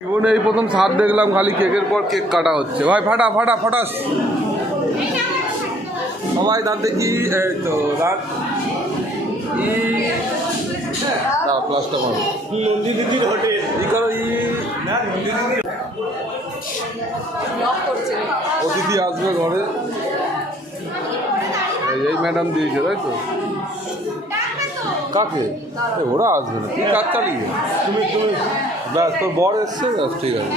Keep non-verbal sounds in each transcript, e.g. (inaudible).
জীবনে এই প্রথম সাত দেখলাম, খালি কেকের পর কেক কাটা হচ্ছে। ভাই, ফাটা ফাটা ফাটাস সবাই দাঁত দেখি তো নন্দিনীদি অতিথি আসবে ঘরে। এই- ম্যাডাম দিয়েছে, তাই তো? কাকে? ওরা আসবে না। তুই কাজ তুমি তুমি ব্যাস তোর বর এসছে? ব্যাস ঠিক আছে।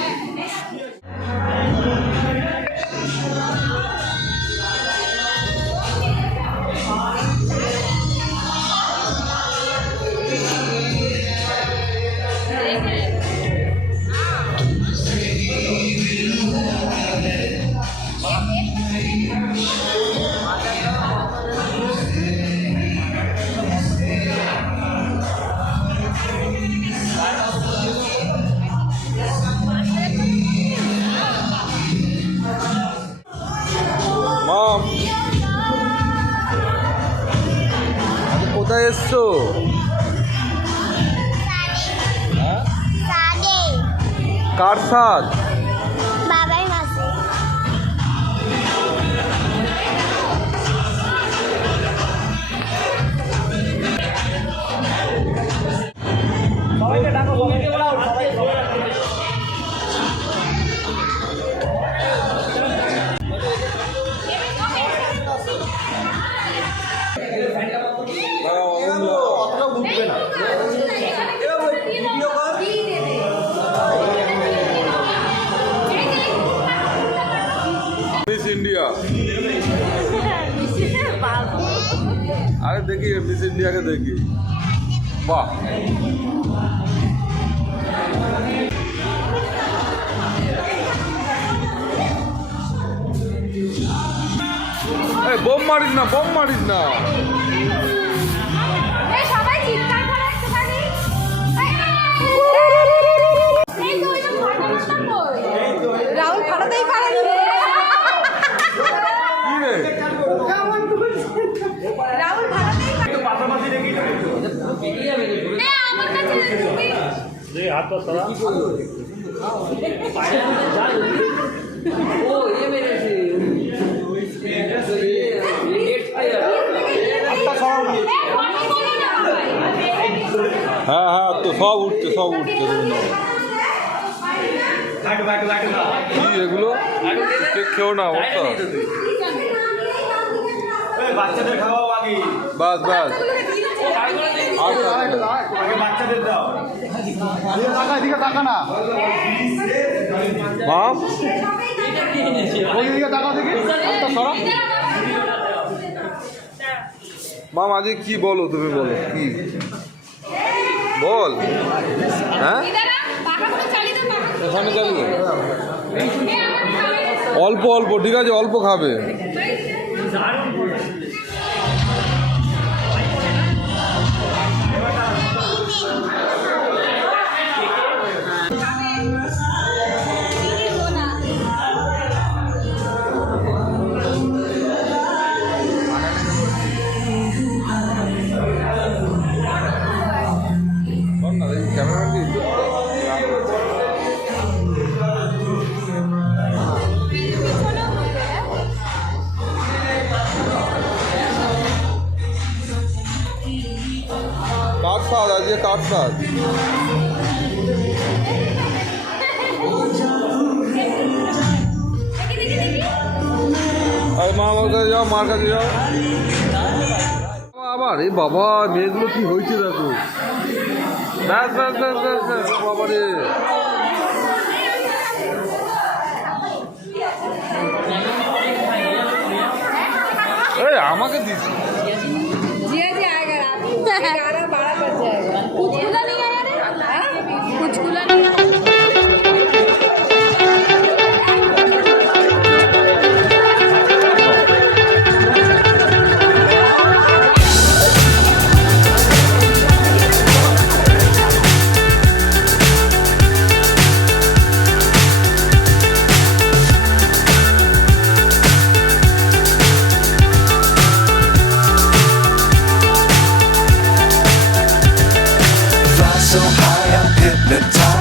কোথায় এসছো? হ্যাঁ? কার সাথ আরে দেখি মিস ইন্ডিয়াকে দেখি। বাহ। বোম মারিস না বোম মারিস না। হাত পা সরা। না হ্যাঁ হ্যাঁ তো সব উঠছে সব উঠছে কি এগুলো? খেও না অবস্থা। বাচ্চাদের খাওয়া আগে বাস বাস। মাম আজকে কি বলো, তুমি বলো, কি? বল। হ্যাঁ? অল্প অল্প, ঠিক আছে, অল্প খাবে। আজকে কার স্বাদ আরে মা আমার কাছে যাও মার কাছে যাও। আবার? এই বাবা মেয়েগুলো কি হয়েছে দেখো। ব্যাস ব্যাস ব্যাস ব্যাস ব্যাস বাবা রে। আমাকে দিস। (laughs) hypnotized.